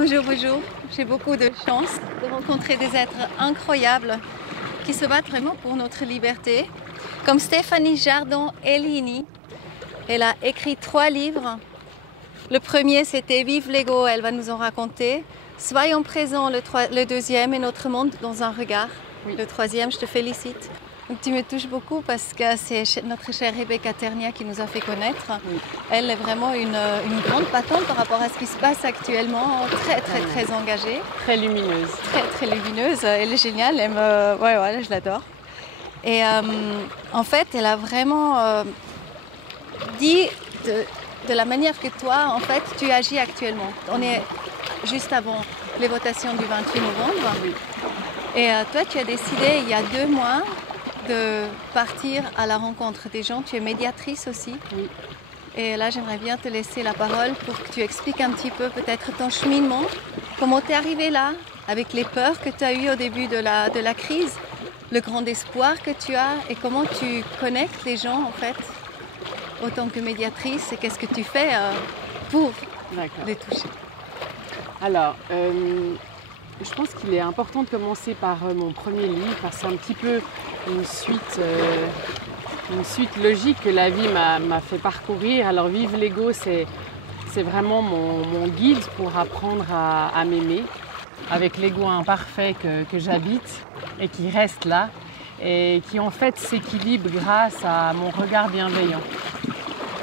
Bonjour, bonjour. J'ai beaucoup de chance de rencontrer des êtres incroyables qui se battent vraiment pour notre liberté. Comme Stéphanie Jardon-Ellini. Elle a écrit 3 livres. Le premier, c'était Vive Lego, elle va nous en raconter. Soyons présents, le deuxième, et Notre monde dans un regard. Oui. Le troisième, je te félicite. Donc, tu me touches beaucoup parce que c'est notre chère Rebecca Ternia qui nous a fait connaître. Oui. Elle est vraiment une grande patente par rapport à ce qui se passe actuellement, très engagée. Très lumineuse. Très lumineuse, elle est géniale, ouais, je l'adore. Et en fait, elle a vraiment dit de la manière que toi, en fait, tu agis actuellement. On est juste avant les votations du 28 novembre. Oui. Et toi, tu as décidé il y a 2 mois de partir à la rencontre des gens. Tu es médiatrice aussi. Oui. Et là, j'aimerais bien te laisser la parole pour que tu expliques un petit peu peut-être ton cheminement. Comment tu es arrivée là, avec les peurs que tu as eues au début de la crise, le grand espoir que tu as et comment tu connectes les gens en fait, autant que médiatrice, et qu'est-ce que tu fais pour les toucher. Alors, je pense qu'il est important de commencer par mon premier livre, parce que c'est un petit peu une suite logique que la vie m'a fait parcourir. Alors Vive Lego, c'est vraiment mon guide pour apprendre à m'aimer, avec l'ego imparfait que j'habite et qui reste là, et qui en fait s'équilibre grâce à mon regard bienveillant.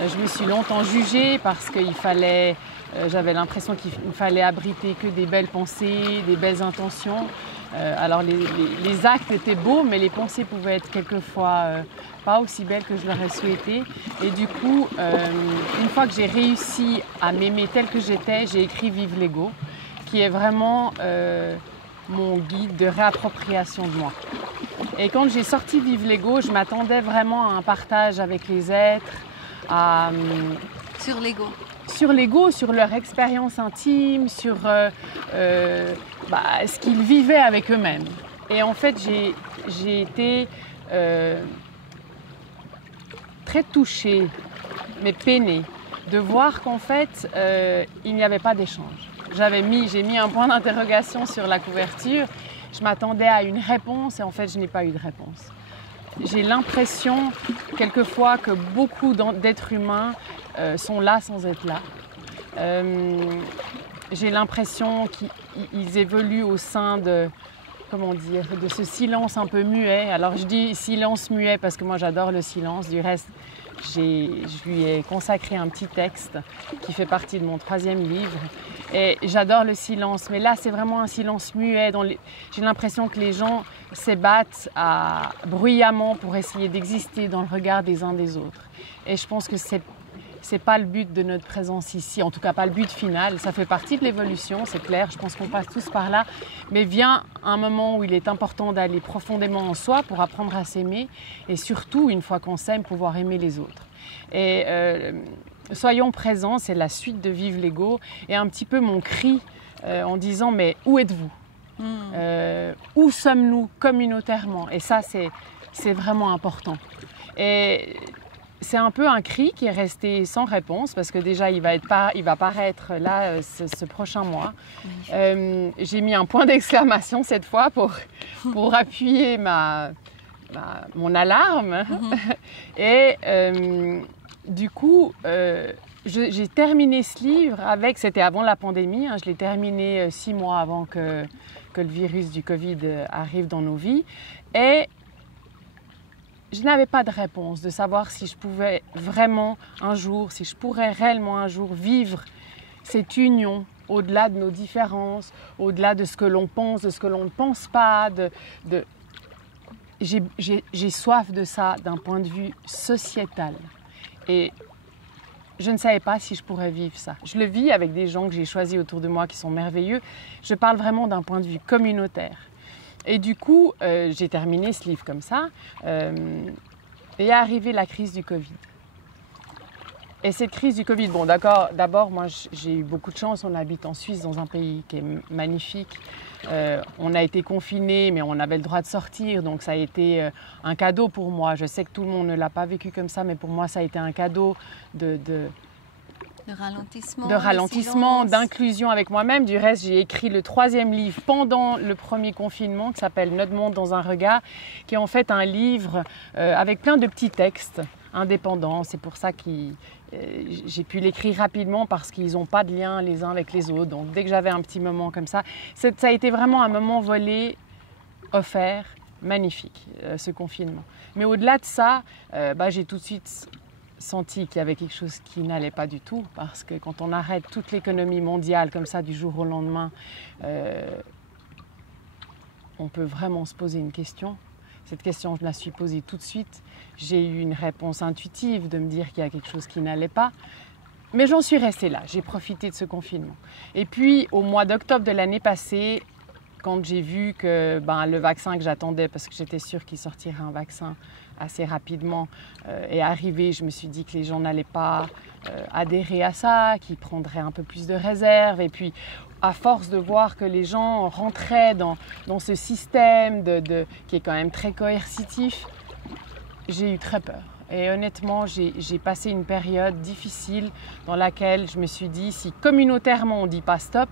Je me suis longtemps jugée parce qu'il fallait... J'avais l'impression qu'il fallait abriter que des belles pensées, des belles intentions. Alors les actes étaient beaux, mais les pensées pouvaient être quelquefois pas aussi belles que je l'aurais souhaité. Et du coup, une fois que j'ai réussi à m'aimer telle que j'étais, j'ai écrit Vive Lego, qui est vraiment mon guide de réappropriation de moi. Et quand j'ai sorti Vive Lego, je m'attendais vraiment à un partage avec les êtres, Sur l'ego. Sur l'ego, sur leur expérience intime, sur ce qu'ils vivaient avec eux-mêmes. Et en fait, j'ai été très touchée, mais peinée, de voir qu'en fait, il n'y avait pas d'échange. J'ai mis un point d'interrogation sur la couverture. Je m'attendais à une réponse et en fait, je n'ai pas eu de réponse. J'ai l'impression, quelquefois, que beaucoup d'êtres humains sont là sans être là. J'ai l'impression qu'ils évoluent au sein de ce silence un peu muet. Alors je dis silence muet parce que moi j'adore le silence. Du reste, je lui ai consacré un petit texte qui fait partie de mon 3e livre. Et j'adore le silence, mais là c'est vraiment un silence muet. J'ai l'impression que les gens s'ébattent bruyamment pour essayer d'exister dans le regard des uns des autres. Et je pense que c'est pas le but de notre présence ici, en tout cas pas le but final. Ça fait partie de l'évolution, c'est clair, je pense qu'on passe tous par là. Mais vient un moment où il est important d'aller profondément en soi pour apprendre à s'aimer et surtout, une fois qu'on s'aime, pouvoir aimer les autres. Et soyons présents, c'est la suite de Vive Lego et un petit peu mon cri en disant mais où êtes-vous ? Où sommes-nous communautairement ? Et ça, c'est vraiment important. Et c'est un peu un cri qui est resté sans réponse parce que déjà il va paraître là ce prochain mois. J'ai mis un point d'exclamation cette fois pour appuyer mon alarme. Et du coup, j'ai terminé ce livre c'était avant la pandémie, je l'ai terminé 6 mois avant que le virus du Covid arrive dans nos vies. Et je n'avais pas de réponse de savoir si je pouvais vraiment si je pourrais réellement un jour vivre cette union au-delà de nos différences, au-delà de ce que l'on pense, de ce que l'on ne pense pas. J'ai soif de ça d'un point de vue sociétal. Et je ne savais pas si je pourrais vivre ça. Je le vis avec des gens que j'ai choisis autour de moi qui sont merveilleux. Je parle vraiment d'un point de vue communautaire. Et du coup, j'ai terminé ce livre comme ça. Et est arrivée la crise du Covid. Et cette crise du Covid, bon d'accord, d'abord moi j'ai eu beaucoup de chance, on habite en Suisse dans un pays qui est magnifique. On a été confinés mais on avait le droit de sortir, donc ça a été un cadeau pour moi. Je sais que tout le monde ne l'a pas vécu comme ça, mais pour moi ça a été un cadeau de ralentissement, d'inclusion avec moi-même. Du reste, j'ai écrit le 3e livre pendant le premier confinement qui s'appelle Notre monde dans un regard, qui est en fait un livre avec plein de petits textes indépendants. C'est pour ça que j'ai pu l'écrire rapidement parce qu'ils n'ont pas de lien les uns avec les autres. Donc dès que j'avais un petit moment comme ça, ça a été vraiment un moment volé, offert, magnifique, ce confinement. Mais au-delà de ça, j'ai tout de suite senti qu'il y avait quelque chose qui n'allait pas du tout, parce que quand on arrête toute l'économie mondiale comme ça du jour au lendemain, on peut vraiment se poser une question. Cette question, je me la suis posée tout de suite. J'ai eu une réponse intuitive de me dire qu'il y a quelque chose qui n'allait pas. Mais j'en suis restée là, j'ai profité de ce confinement. Et puis, au mois d'octobre de l'année passée, quand j'ai vu que le vaccin que j'attendais, parce que j'étais sûre qu'il sortirait un vaccin assez rapidement, est arrivé, je me suis dit que les gens n'allaient pas adhérer à ça, qu'ils prendraient un peu plus de réserve. Et puis, à force de voir que les gens rentraient dans ce système qui est quand même très coercitif, j'ai eu très peur. Et honnêtement, j'ai passé une période difficile dans laquelle je me suis dit, si communautairement on ne dit pas stop,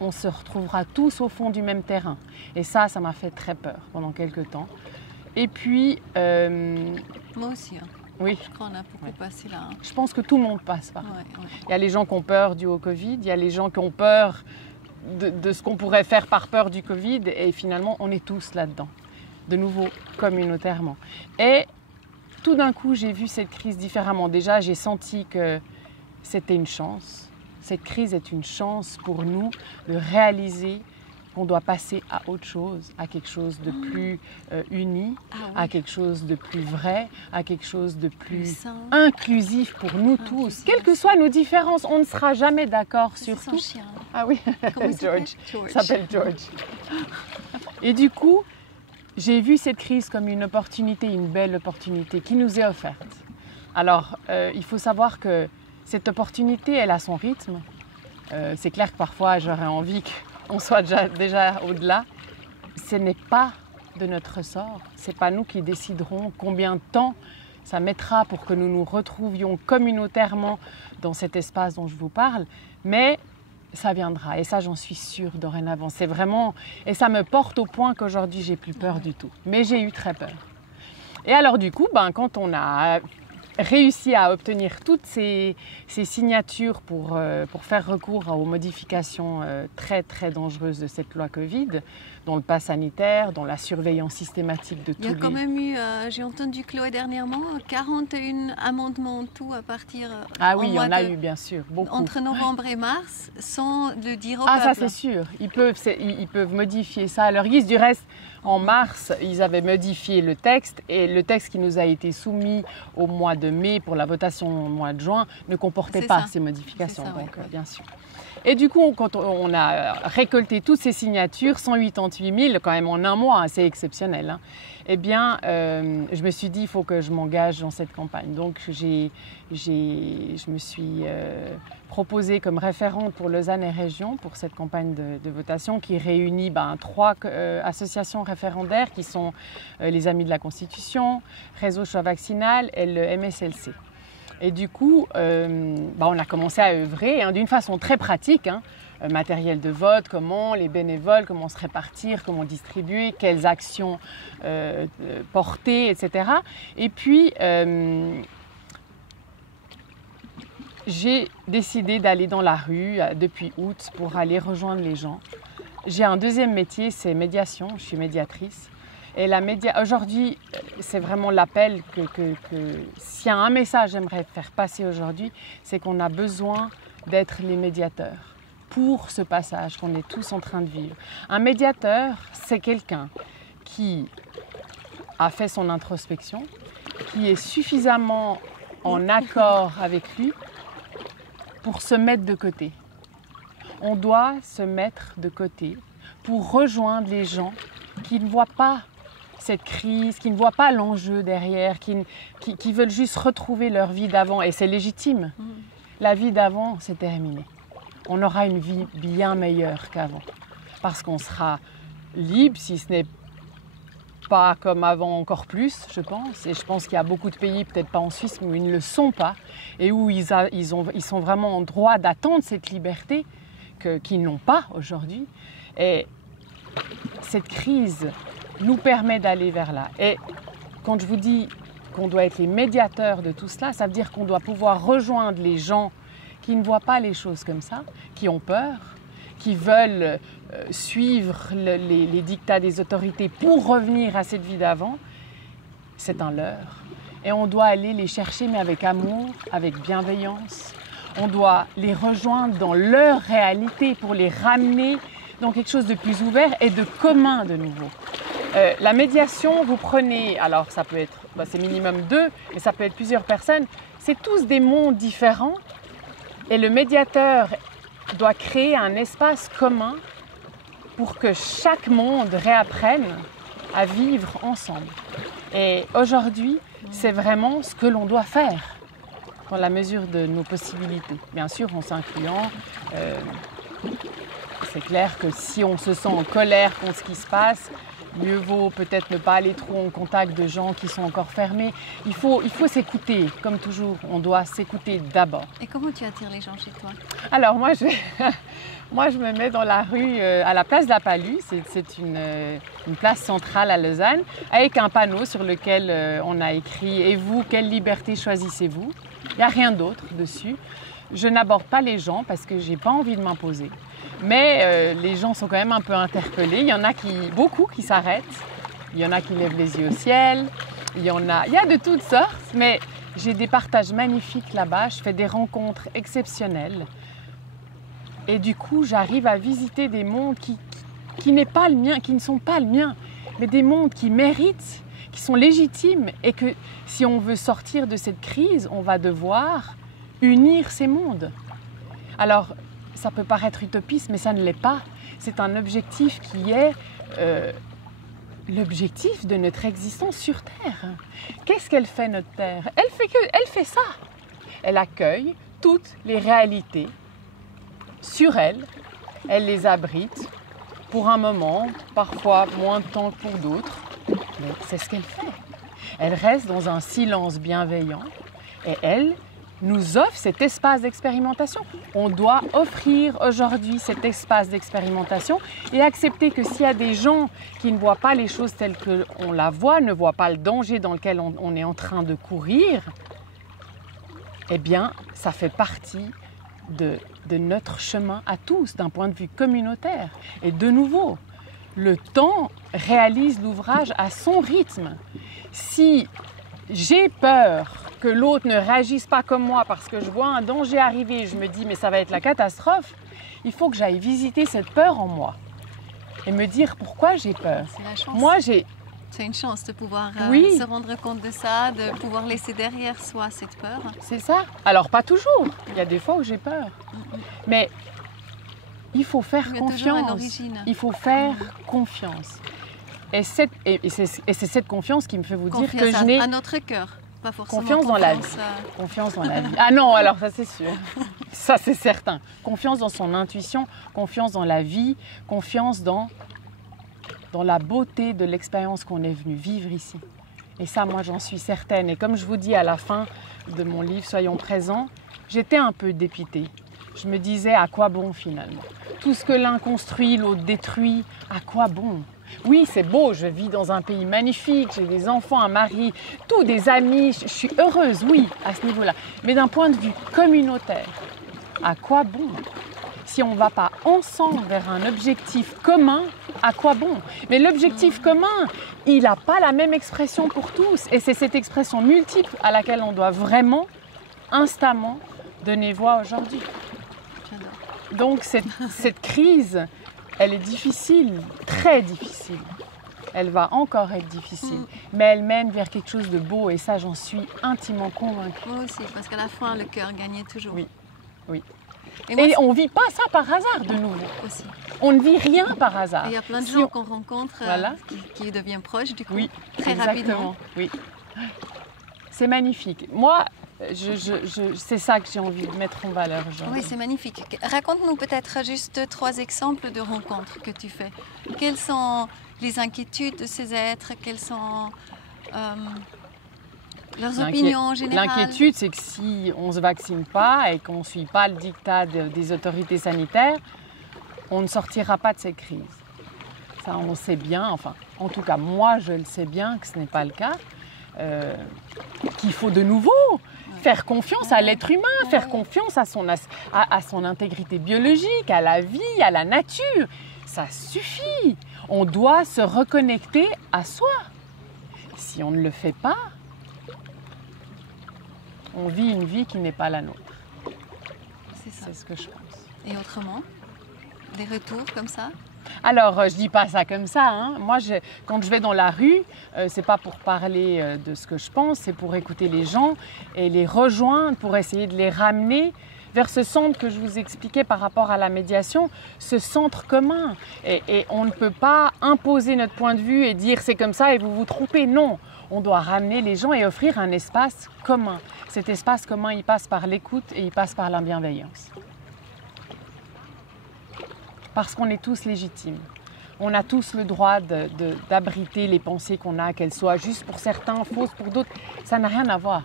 on se retrouvera tous au fond du même terrain. Et ça m'a fait très peur pendant quelques temps. Et puis... Moi aussi. Hein. Oui. Je crois qu'on a beaucoup passé là. Hein. Je pense que tout le monde passe par là. Ouais. Il y a les gens qui ont peur dû au Covid, il y a les gens qui ont peur de ce qu'on pourrait faire par peur du Covid. Et finalement, on est tous là-dedans. De nouveau, communautairement. Et tout d'un coup, j'ai vu cette crise différemment. Déjà, j'ai senti que c'était une chance. Cette crise est une chance pour nous de réaliser qu'on doit passer à autre chose, à quelque chose de plus uni, à quelque chose de plus vrai, à quelque chose de plus inclusif pour nous tous. Quelles que soient nos différences, on ne sera jamais d'accord sur tout. Chien. Ah oui, Comment George. Il s'appelle George. Et du coup, j'ai vu cette crise comme une opportunité, une belle opportunité qui nous est offerte. Alors, il faut savoir que cette opportunité, elle a son rythme. C'est clair que parfois, j'aurais envie qu'on soit déjà au-delà. Ce n'est pas de notre sort. Ce n'est pas nous qui déciderons combien de temps ça mettra pour que nous nous retrouvions communautairement dans cet espace dont je vous parle. Mais ça viendra. Et ça, j'en suis sûre dorénavant. C'est vraiment... Et ça me porte au point qu'aujourd'hui, j'ai plus peur du tout. Mais j'ai eu très peur. Et alors, du coup, quand on a réussi à obtenir toutes ces signatures pour faire recours aux modifications très très dangereuses de cette loi Covid, dont le pass sanitaire, dont la surveillance systématique de tous les... Il y a quand même eu, j'ai entendu Chloé dernièrement, 41 amendements en tout à partir... Ah oui, il y en a eu bien sûr, beaucoup. Entre novembre et mars, sans le dire au peuple. Ah ça c'est sûr, ils peuvent modifier ça à leur guise. Du reste, en mars, ils avaient modifié le texte et le texte qui nous a été soumis au mois de mai pour la votation au mois de juin ne comportait pas ces modifications, donc bien sûr. Et du coup, quand on a récolté toutes ces signatures, 188 000 quand même en un mois, c'est exceptionnel, hein, eh bien, je me suis dit, il faut que je m'engage dans cette campagne. Donc, je me suis proposée comme référente pour Lausanne et Région pour cette campagne de votation qui réunit 3 associations référendaires qui sont les Amis de la Constitution, Réseau Choix Vaccinal et le MSLC. Et du coup, on a commencé à œuvrer d'une façon très pratique, matériel de vote, comment les bénévoles, comment se répartir, comment distribuer, quelles actions porter, etc. Et puis, j'ai décidé d'aller dans la rue depuis août pour aller rejoindre les gens. J'ai un deuxième métier, c'est médiation, je suis médiatrice. Et aujourd'hui, c'est vraiment l'appel que s'il y a un message que j'aimerais faire passer aujourd'hui, c'est qu'on a besoin d'être les médiateurs pour ce passage qu'on est tous en train de vivre. Un médiateur, c'est quelqu'un qui a fait son introspection, qui est suffisamment en accord avec lui pour se mettre de côté. On doit se mettre de côté pour rejoindre les gens qui ne voient pas cette crise, qui ne voient pas l'enjeu derrière, qui veulent juste retrouver leur vie d'avant. Et c'est légitime. La vie d'avant, c'est terminé. On aura une vie bien meilleure qu'avant. Parce qu'on sera libre, si ce n'est pas comme avant, encore plus, je pense. Et je pense qu'il y a beaucoup de pays, peut-être pas en Suisse, mais où ils ne le sont pas. Et où ils sont vraiment en droit d'attendre cette liberté qu'ils n'ont pas aujourd'hui. Et cette crise nous permet d'aller vers là. Et quand je vous dis qu'on doit être les médiateurs de tout cela, ça veut dire qu'on doit pouvoir rejoindre les gens qui ne voient pas les choses comme ça, qui ont peur, qui veulent suivre les dictats des autorités pour revenir à cette vie d'avant. C'est un leurre. Et on doit aller les chercher, mais avec amour, avec bienveillance. On doit les rejoindre dans leur réalité pour les ramener dans quelque chose de plus ouvert et de commun de nouveau. La médiation, vous prenez, alors ça peut être, c'est minimum 2, mais ça peut être plusieurs personnes. C'est tous des mondes différents et le médiateur doit créer un espace commun pour que chaque monde réapprenne à vivre ensemble. Et aujourd'hui, c'est vraiment ce que l'on doit faire dans la mesure de nos possibilités. Bien sûr, en s'incluant, c'est clair que si on se sent en colère contre ce qui se passe, mieux vaut peut-être ne pas aller trop en contact de gens qui sont encore fermés. Il faut s'écouter, comme toujours, on doit s'écouter d'abord. Et comment tu attires les gens chez toi? Alors moi, je me mets dans la rue, à la place de la Palue, c'est une place centrale à Lausanne, avec un panneau sur lequel on a écrit « Et vous, quelle liberté choisissez-vous ?» Il n'y a rien d'autre dessus. Je n'aborde pas les gens parce que je n'ai pas envie de m'imposer. Mais les gens sont quand même un peu interpellés. Il y en a beaucoup qui s'arrêtent. Il y en a qui lèvent les yeux au ciel. Il y a de toutes sortes. Mais j'ai des partages magnifiques là-bas. Je fais des rencontres exceptionnelles. Et du coup, j'arrive à visiter des mondes qui n'est pas le mien, qui ne sont pas le mien, mais des mondes qui méritent, qui sont légitimes. Et que si on veut sortir de cette crise, on va devoir unir ces mondes. Alors, ça peut paraître utopiste, mais ça ne l'est pas. C'est un objectif qui est l'objectif de notre existence sur Terre. Qu'est-ce qu'elle fait, notre Terre? Elle fait ça. Elle accueille toutes les réalités sur elle. Elle les abrite pour un moment, parfois moins de temps que pour d'autres. Mais c'est ce qu'elle fait. Elle reste dans un silence bienveillant et elle nous offre cet espace d'expérimentation. On doit offrir aujourd'hui cet espace d'expérimentation et accepter que s'il y a des gens qui ne voient pas les choses telles qu'on la voit, ne voient pas le danger dans lequel on est en train de courir, eh bien, ça fait partie de notre chemin à tous, d'un point de vue communautaire. Et de nouveau, le temps réalise l'ouvrage à son rythme. Si j'ai peur que l'autre ne réagisse pas comme moi parce que je vois un danger arriver, je me dis mais ça va être la catastrophe, il faut que j'aille visiter cette peur en moi et me dire pourquoi j'ai peur. C'est la chance. Moi, c'est une chance de pouvoir oui, se rendre compte de ça, de pouvoir laisser derrière soi cette peur. C'est ça. Alors pas toujours, il y a des fois où j'ai peur, mais il faut faire confiance. Il faut faire confiance. Et c'est cette confiance qui me fait vous dire que je n'ai... à notre cœur, pas forcément confiance dans la vie. Confiance dans la vie. Ah non, alors ça c'est sûr. Ça c'est certain. Confiance dans son intuition, confiance dans la vie, confiance dans la beauté de l'expérience qu'on est venu vivre ici. Et ça, moi j'en suis certaine. Et comme je vous dis à la fin de mon livre, Soyons présents, j'étais un peu dépitée. Je me disais, à quoi bon finalement? Tout ce que l'un construit, l'autre détruit, à quoi bon? Oui, c'est beau, je vis dans un pays magnifique, j'ai des enfants, un mari, tous des amis, je suis heureuse, oui, à ce niveau-là. Mais d'un point de vue communautaire, à quoi bon? Si on ne va pas ensemble vers un objectif commun, à quoi bon? Mais l'objectif commun, il n'a pas la même expression pour tous. Et c'est cette expression multiple à laquelle on doit vraiment, instamment, donner voix aujourd'hui. Donc cette crise, elle est difficile, très difficile. Elle va encore être difficile, mais elle mène vers quelque chose de beau et ça, j'en suis intimement convaincue. Moi aussi, parce qu'à la fin, le cœur gagnait toujours. Oui, oui. Et on ne vit pas ça par hasard de nouveau. Aussi. On ne vit rien par hasard. Il y a plein de gens qu'on rencontre voilà. qui deviennent proches du coup, oui, très rapidement. Oui. C'est magnifique. Moi, c'est ça que j'ai envie de mettre en valeur aujourd'hui. Oui, c'est magnifique. Raconte-nous peut-être juste 3 exemples de rencontres que tu fais. Quelles sont les inquiétudes de ces êtres? Quelles sont leurs opinions générales? L'inquiétude, c'est que si on ne se vaccine pas et qu'on ne suit pas le diktat des autorités sanitaires, on ne sortira pas de cette crise. Ça, on sait bien, enfin, en tout cas, moi, je le sais bien que ce n'est pas le cas. Qu'il faut de nouveau faire confiance à l'être humain, faire confiance à son intégrité biologique, à la vie, à la nature. Ça suffit. On doit se reconnecter à soi. Si on ne le fait pas, on vit une vie qui n'est pas la nôtre. C'est ça. C'est ce que je pense. Et autrement? Des retours comme ça? Alors, je dis pas ça comme ça. Hein. Moi, quand je vais dans la rue, c'est pas pour parler de ce que je pense, c'est pour écouter les gens et les rejoindre, pour essayer de les ramener vers ce centre que je vous expliquais par rapport à la médiation, ce centre commun. Et on ne peut pas imposer notre point de vue et dire c'est comme ça et vous vous trompez. Non, on doit ramener les gens et offrir un espace commun. Cet espace commun, il passe par l'écoute et il passe par la bienveillance. Parce qu'on est tous légitimes. On a tous le droit d'abriter les pensées qu'on a, qu'elles soient justes pour certains, fausses pour d'autres. Ça n'a rien à voir.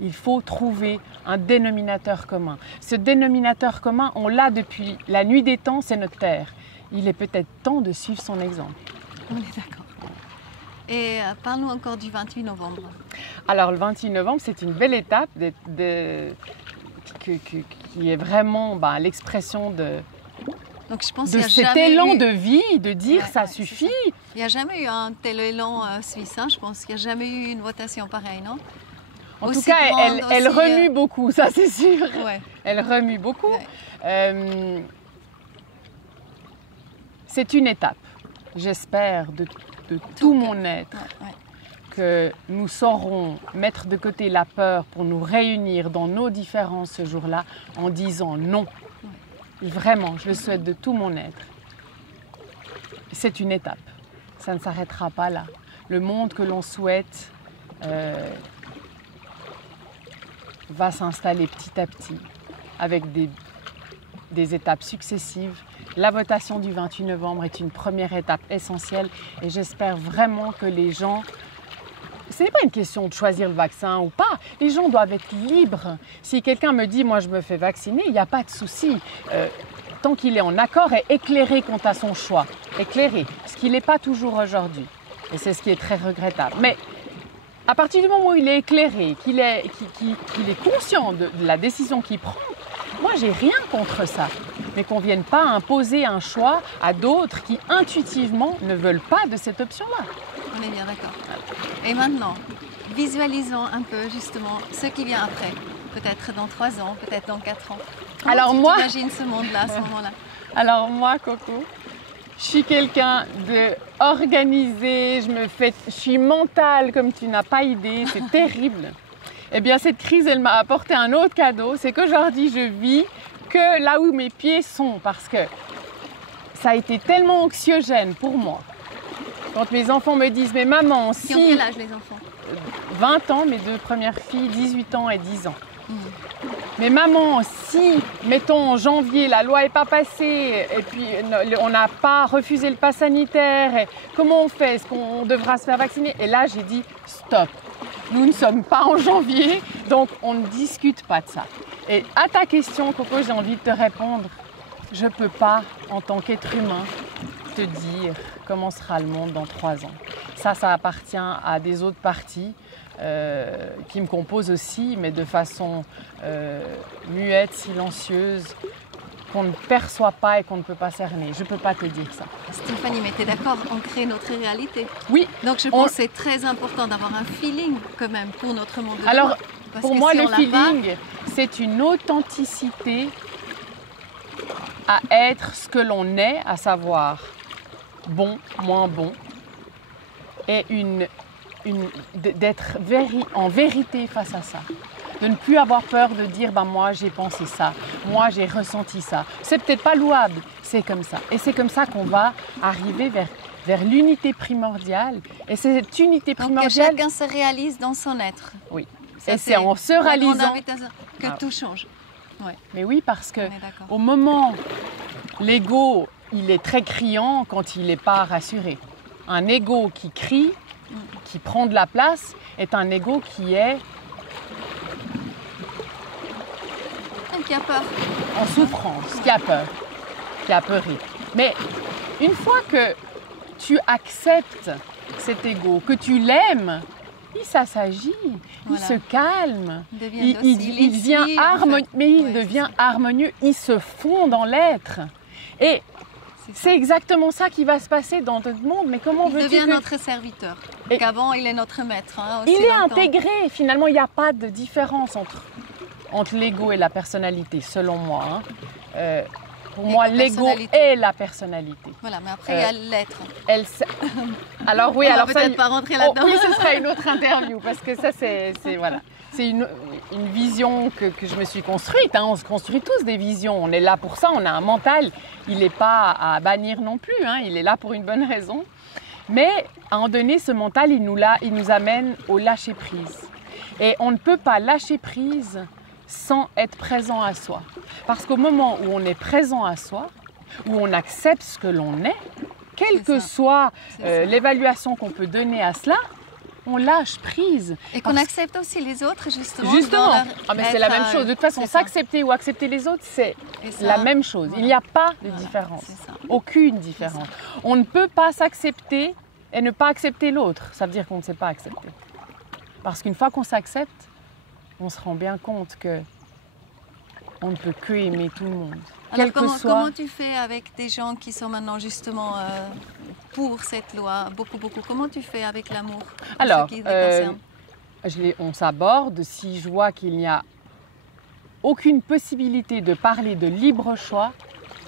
Il faut trouver un dénominateur commun. Ce dénominateur commun, on l'a depuis la nuit des temps, c'est notre terre. Il est peut-être temps de suivre son exemple. On est d'accord. Et parle-nous encore du 28 novembre. Alors le 28 novembre, c'est une belle étape qui est vraiment l'expression donc, je pense de cet élan de vie, de dire ça suffit. Ça. Il n'y a jamais eu un tel élan suisse, hein. Je pense qu'il n'y a jamais eu une votation pareille, non? En tout cas, elle remue beaucoup, ça c'est sûr. Ouais. Elle remue beaucoup. Ouais. C'est une étape, j'espère, de tout mon être, que nous saurons mettre de côté la peur pour nous réunir dans nos différences ce jour-là en disant non. Vraiment, je le souhaite de tout mon être. C'est une étape. Ça ne s'arrêtera pas là. Le monde que l'on souhaite va s'installer petit à petit avec des étapes successives. La votation du 28 novembre est une première étape essentielle et j'espère vraiment que les gens... Ce n'est pas une question de choisir le vaccin ou pas. Les gens doivent être libres. Si quelqu'un me dit « moi je me fais vacciner », il n'y a pas de souci. Tant qu'il est en accord et éclairé quant à son choix. Éclairé, ce qu'il n'est pas toujours aujourd'hui. Et c'est ce qui est très regrettable. Mais à partir du moment où il est éclairé, qu'il est conscient de la décision qu'il prend, moi j'ai rien contre ça. Mais qu'on ne vienne pas imposer un choix à d'autres qui intuitivement ne veulent pas de cette option-là. On est bien d'accord. Et maintenant, visualisons un peu justement ce qui vient après. Peut-être dans 3 ans, peut-être dans 4 ans. Comment tu t'imagines ce monde-là, à ce moment-là? Alors moi, Coco, je suis quelqu'un d'organisé, je suis mentale comme tu n'as pas idée, c'est terrible. Eh bien, cette crise, elle m'a apporté un autre cadeau, c'est qu'aujourd'hui, je vis que là où mes pieds sont, parce que ça a été tellement anxiogène pour moi. Quand mes enfants me disent, mais maman, si... Ils ont quel âge les enfants? 20 ans, mes 2 premières filles, 18 ans et 10 ans. Mais maman, si, mettons en janvier, la loi n'est pas passée et puis on n'a pas refusé le pass sanitaire, et comment on fait? Est-ce qu'on devra se faire vacciner? Et là, j'ai dit stop. Nous ne sommes pas en janvier, donc on ne discute pas de ça. Et à ta question, Coco, j'ai envie de te répondre. Je ne peux pas, en tant qu'être humain, te dire comment sera le monde dans 3 ans. Ça appartient à des autres parties. Qui me composent aussi, mais de façon muette, silencieuse, qu'on ne perçoit pas et qu'on ne peut pas cerner. Je ne peux pas te dire ça. Stéphanie, mais tu es d'accord, on crée notre réalité. Oui. Donc je pense que c'est très important d'avoir un feeling quand même pour notre monde de demain. Alors, pour moi, le feeling, c'est une authenticité à être ce que l'on est, à savoir bon, moins bon, et d'être en vérité face à ça. De ne plus avoir peur de dire moi j'ai pensé ça, moi j'ai ressenti ça. C'est peut-être pas louable, c'est comme ça. Et c'est comme ça qu'on va arriver vers l'unité primordiale. Et cette unité primordiale... Donc que chacun se réalise dans son être. Oui. Ça, Et c'est en se la grande réalisant... invitation que Ah. tout change. Ouais, Mais oui, parce que on est d'accord. au moment, l'ego, il est très criant quand il n'est pas rassuré. Un ego qui crie, qui prend de la place, est un ego qui est Qui a peur. en souffrance, qui a peur, qui a apeuré. Mais une fois que tu acceptes cet ego, que tu l'aimes, il s'assagit, Voilà. il se calme, Il devient docile, il devient ici, en harmonieux, fait. mais il Ouais, devient harmonieux, il se fond dans l'être. Et c'est ça. c'est exactement ça qui va se passer dans notre monde. Mais comment Il veux-tu devient que... notre serviteur. Et- Qu'avant, il est notre maître. Hein, aussi Il est longtemps. intégré. Finalement, il n'y a pas de différence entre l'ego et la personnalité, selon moi. Hein. Pour moi, l'ego L'ego-personnalité. est la personnalité. Voilà, mais après, il y a l'être. Alors oui, On va alors peut-être pas rentrer là-dedans. oui, ce sera une autre interview parce que ça, c'est voilà. C'est une vision que je me suis construite. Hein. On se construit tous des visions. On est là pour ça. On a un mental. Il n'est pas à bannir non plus. Hein. Il est là pour une bonne raison. Mais à un moment donné, ce mental, il nous amène au lâcher prise. Et on ne peut pas lâcher prise sans être présent à soi. Parce qu'au moment où on est présent à soi, où on accepte ce que l'on est, quelle C'est que ça. soit C'est ça. l'évaluation qu'on peut donner à cela, on lâche prise. Et qu'on Parce- accepte aussi les autres, justement. Justement, dans leur ah, mais c'est la être, même chose. De toute façon, c'est ça. s'accepter ou accepter les autres, c'est Et ça, la même chose. voilà. Il n'y a pas de Voilà, différence. c'est ça. Aucune différence. On ne peut pas s'accepter et ne pas accepter l'autre. Ça veut dire qu'on ne sait pas accepter. Parce qu'une fois qu'on s'accepte, on se rend bien compte que on ne peut que aimer tout le monde. Alors, Quel que soit... comment tu fais avec des gens qui sont maintenant justement pour cette loi, beaucoup. Comment tu fais avec l'amour pour Alors, ceux qui les concernent? on s'aborde. Si je vois qu'il n'y a aucune possibilité de parler de libre choix,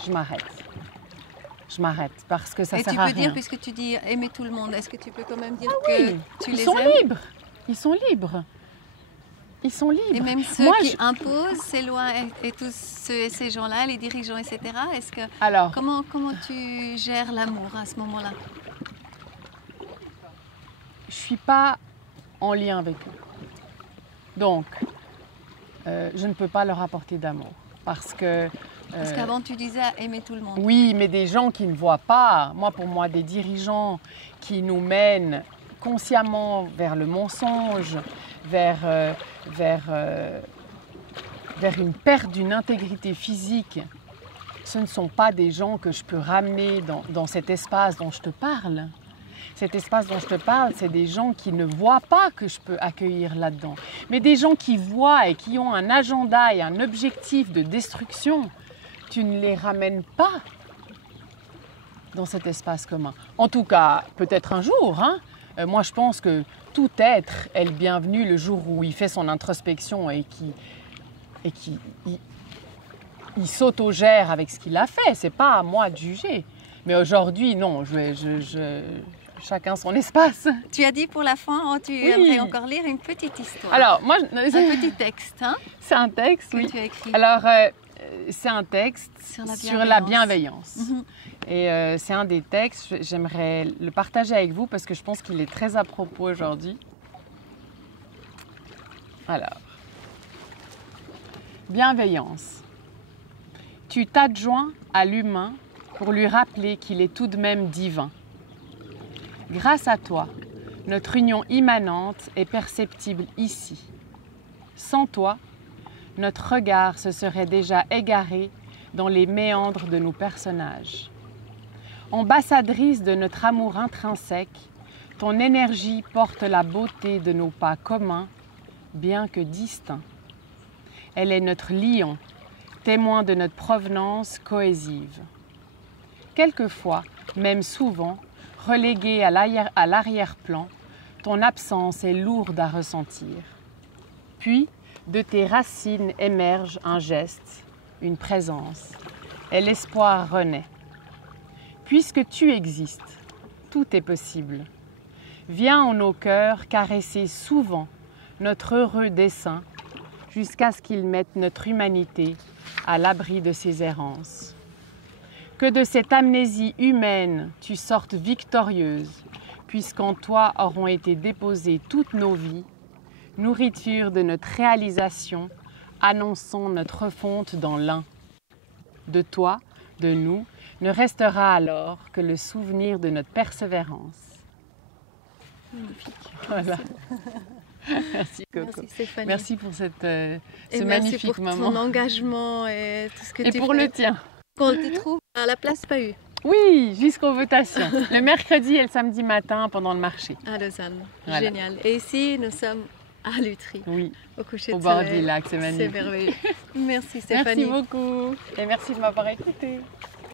je m'arrête. Je m'arrête parce que ça Et sert tu à peux dire, rien. puisque tu dis aimer tout le monde, est-ce que tu peux quand même dire Oui, que tu ils les sont aimes? libres. Ils sont libres. Ils sont libres. Et même ceux Moi, qui imposent ces lois et tous ces gens-là, les dirigeants, etc. Est-ce que Alors, comment tu gères l'amour à ce moment-là? je ne suis pas en lien avec eux. Donc, je ne peux pas leur apporter d'amour. Parce que... Parce qu'avant tu disais aimer tout le monde. Oui, mais des gens qui ne voient pas. Pour moi, des dirigeants qui nous mènent consciemment vers le mensonge, vers une perte d'une intégrité physique, ce ne sont pas des gens que je peux ramener dans cet espace dont je te parle. Cet espace dont je te parle, c'est des gens qui ne voient pas que je peux accueillir là-dedans. Mais des gens qui voient et qui ont un agenda et un objectif de destruction, tu ne les ramènes pas dans cet espace commun. En tout cas, peut-être un jour. Hein. Moi, je pense que tout être est le bienvenu le jour où il fait son introspection et il s'autogère avec ce qu'il a fait. C'est pas à moi de juger. Mais aujourd'hui, non, chacun son espace. Tu as dit pour la fin, tu aimerais encore lire une petite histoire. Alors, moi, un petit texte, hein, c'est un texte, que oui. tu as écrit. Alors, c'est un texte Sur la bienveillance. Mhm. Et c'est un des textes, j'aimerais le partager avec vous parce que je pense qu'il est très à propos aujourd'hui. Alors, bienveillance. Tu t'adjoins à l'humain pour lui rappeler qu'il est tout de même divin. Grâce à toi, notre union immanente est perceptible ici. Sans toi, notre regard se serait déjà égaré dans les méandres de nos personnages. Ambassadrice de notre amour intrinsèque, ton énergie porte la beauté de nos pas communs, bien que distincts. Elle est notre lion, témoin de notre provenance cohésive. Quelquefois, même souvent, reléguée à l'arrière-plan, ton absence est lourde à ressentir. Puis, de tes racines émerge un geste, une présence, et l'espoir renaît. Puisque tu existes, tout est possible. Viens en nos cœurs caresser souvent notre heureux dessein jusqu'à ce qu'il mette notre humanité à l'abri de ses errances. Que de cette amnésie humaine tu sortes victorieuse, puisqu'en toi auront été déposées toutes nos vies, nourriture de notre réalisation, annonçons notre refonte dans l'un. De toi, de nous, ne restera alors que le souvenir de notre persévérance. Magnifique. Voilà. Merci Coco. Merci Stéphanie. Merci pour ce Et magnifique merci pour moment. ton engagement et tout ce que tu fais. Et pour le tien. Qu'on te trouve à la place Pahu, Oui, jusqu'aux votations. Le mercredi et le samedi matin pendant le marché. à Lausanne. Voilà. Génial. Et ici, nous sommes à Lutry, Oui, au coucher au de bord soleil. du lac, c'est C'est magnifique. merveilleux. Merci Stéphanie. Merci beaucoup et merci de m'avoir écouté.